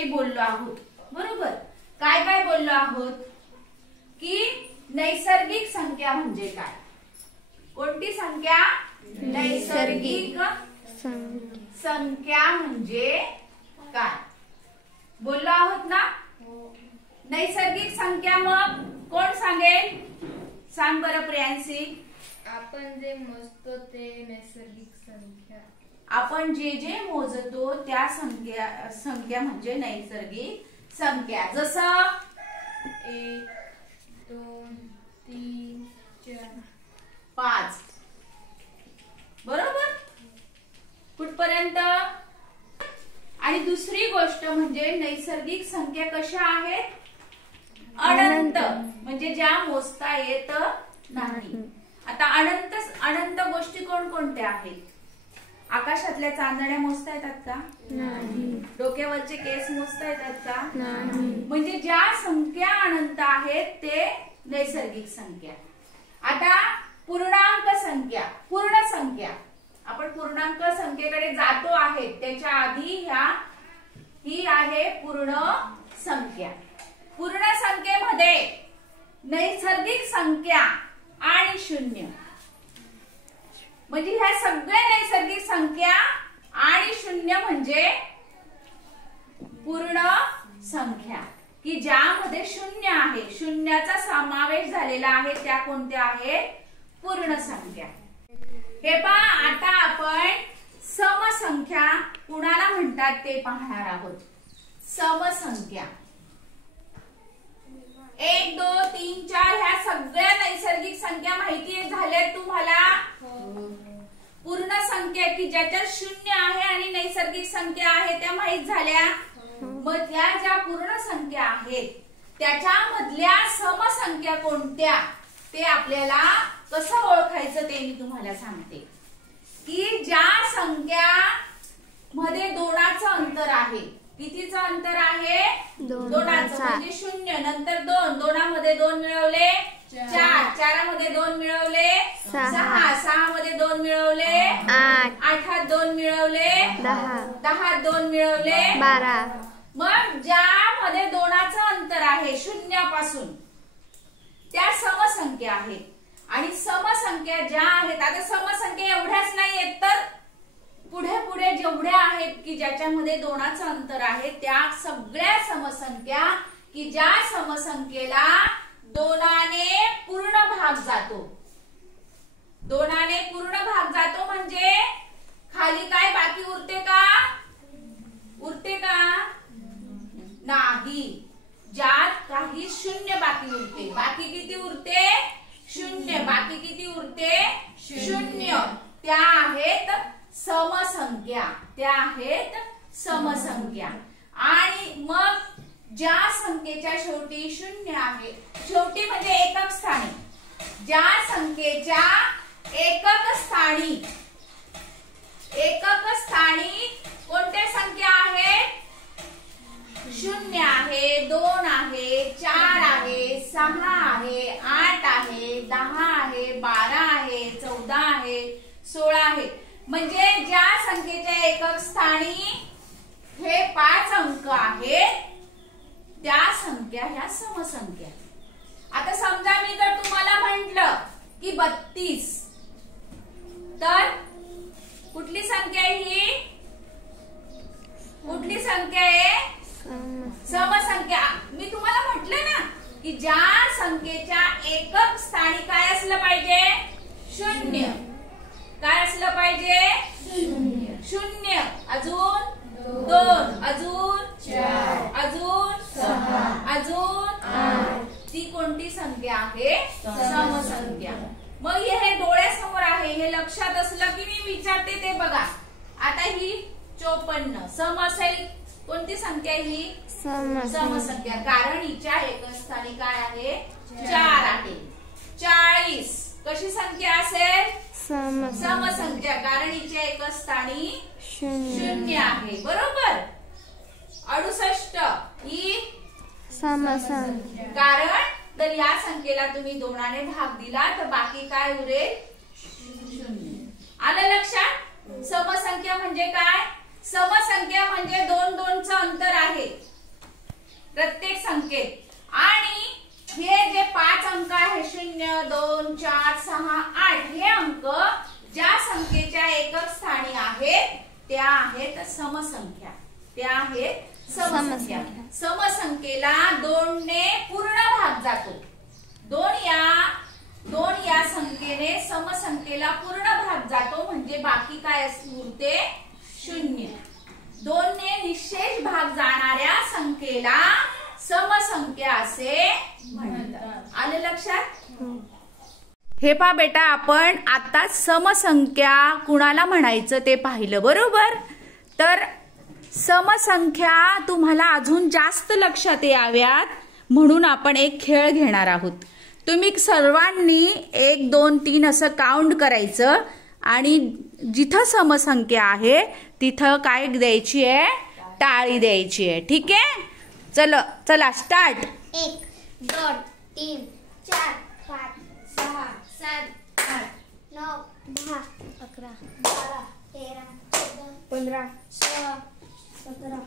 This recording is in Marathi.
विषयी बोललो आहोत, बरोबर? काय काय बोललो आहोत की नैसर्गिक संख्या म्हणजे काय? कोणती संख्या? नैसर्गिक संख्या म्हणजे काय बोललो आहोत ना? नैसर्गिक संख्या मग कोण सांगेल? सांग बरं प्रियांशी. आपण जे मोजतो ते नैसर्गिक संख्या. आपण जे जे मोजतो त्या संख्या म्हणजे नैसर्गिक संख्या. जसं 1 2 3 4 5. बरोबर? कुठपर्यंत? आणि दुसरी गोष्ट म्हणजे नैसर्गिक संख्या कशा आहेत? अनंत, म्हणजे ज्या मोजता येत नाही. आता अनंत गोष्टी कोणकोणत्या आहेत? आकाशातल्या चांदण्या मोजता येतात का? नाही. डोक्यावरचे केस मोजता येतात का? नाही. म्हणजे ज्या संख्या अनंत आहेत ते नैसर्गिक संख्या. आता पूर्णांक संख्या, पूर्ण संख्या, आपण पूर्णांक संख्येकडे जातो आहे त्याच्या आधी ही आहे पूर्ण संख्या. पूर्ण संख्येमध्ये नैसर्गिक संख्या आणि शून्य, म्हणजे ह्या सगळ्या नैसर्गिक संख्या आणि शून्य म्हणजे पूर्ण संख्या, की ज्यामध्ये शून्य आहे, शून्याचा समावेश झालेला आहे, त्या कोणत्या आहेत? पूर्ण संख्या. हे पहा, आता आपण समसंख्या कुणाला म्हणतात ते पाहणार आहोत. समसंख्या 1 2 3 4 ह्या सगळ्या नैसर्गिक संख्या माहिती झाल्या तुम्हाला? पूर्ण संख्या की ज्याच्यात शून्य आहे आणि नैसर्गिक संख्या आहे त्या माहित झाल्या. मग त्या ज्या पूर्ण संख्या आहेत त्याच्यामधल्या समसंख्या कोणत्या ते आपल्याला कसं ओळखायचं ते मी तुम्हाला सांगते. की ज्या संख्या मध्ये दोनाचं अंतर आहे. कितीचं अंतर आहे? दोनाचं, म्हणजे 0 नंतर 2, दोनामध्ये 2 मिळवले 4, 4 मध्ये 2 मिळवले 6, 6 मध्ये 2 मिळवले 8, 8 2 मिळवले 10, 10 2 मिळवले 12. मग ज्यामध्ये दोनाचं अंतर आहे शून्यापासून त्या समसंख्या आहेत. आणि समसंख्या ज्या आहेत, आता समसंख्या एवढ्याच नाहीयेत तर पुढे पुढे जेवढ्या आहेत की ज्याच्यामध्ये दोनाचं अंतर आहे त्या सगळ्या समसंख्या की ज्या समसंख्येला दोनाने पूर्ण भाग जातो. दोनाने पूर्ण भाग जातो म्हणजे खाली काय बाकी उरते का? उरते का? नाही. ज्यात काही शून्य बाकी उरते. बाकी किती उरते? शून्य. बाकी किती उरते? शून्य. त्या आहेत समसंख्या. त्या आहेत समसंख्या. आणि मग ज्या संख्येच्या शेवटी शून्य आहे, शेवटी म्हणजे एकक स्थानी, ज्या संख्येच्या एकक स्थानी कोणत्या संख्या आहेत? शून्य आहे, 2 आहे, 4 आहे, 6 आहे, 8 आहे, 10 आहे, 12 आहे, 14 आहे, 16 आहे. म्हणजे ज्या संख्येच्या एकक स्थानी हे 5 अंक आहेत त्या संख्या ह्या समसंख्या. आता समजा मी जर तुम्हाला म्हटलं की 32, तर कुठली संख्या आहे ही? कुठली संख्या आहे? समसंख्या. मी तुम्हाला म्हटलं ना की ज्या संख्येच्या एकक स्थानी काय असलं पाहिजे? शून्य. काय असलं पाहिजे? शून्य. अजून 2, अजून 4, अजून 6, अजून 8. ती कोणती संख्या आहे? समसंख्या. मग हे डोळ्यासमोर आहे, हे लक्षात असलं की मी विचारते ते बघा. आता ही 54 सम असेल. कोणती संख्या ही? समसंख्या. कारण हिच्या एकक स्थानी काय आहे? 4 आहे. 40 कशी संख्या असेल? समसंख्या. कारण हिच्या एकक स्थानी 0 आहे. बरोबर. 68 ही समसंख्या. कारण तर या संख्येला तुम्ही 2ने भाग दिला तर बाकी काय उरेल? 0. आलं लक्षात? समसंख्या म्हणजे काय? समसंख्या म्हणजे 2 2चं अंतर आहे. संकेत आणि हे जे 5 अंक आहे 0 2 4 6 8 हे अंक ज्या संख्येच्या एकक स्थानी आहेत त्या आहेत समसंख्या. त्या आहेत समसंख्या. समसंख्येला 2 ने पूर्ण भाग जातो. 2 या संख्येने समसंख्येला पूर्ण भाग जातो म्हणजे बाकी काय उरते 0. 2 ने निशेष भाग जाणाऱ्या संख्येला समसंख्या असे म्हणतात. आलं लक्षात? हे पहा बेटा, आपण आता समसंख्या कुणाला म्हणायचं ते पाहिलं बरोबर. तर समसंख्या तुम्हाला अजून जास्त लक्षात याव्यात म्हणून आपण एक खेळ घेणार आहोत. तुम्ही सर्वांनी 1 2 3 असं काउंट करायचं आणि जिथं समसंख्या आहे तिथं काय द्यायची आहे? टाळी द्यायची आहे. ठीक आहे? चला स्टार्ट. 1 2 3 4 5 6 7 8 9 10 11 12 13 14 15 16 17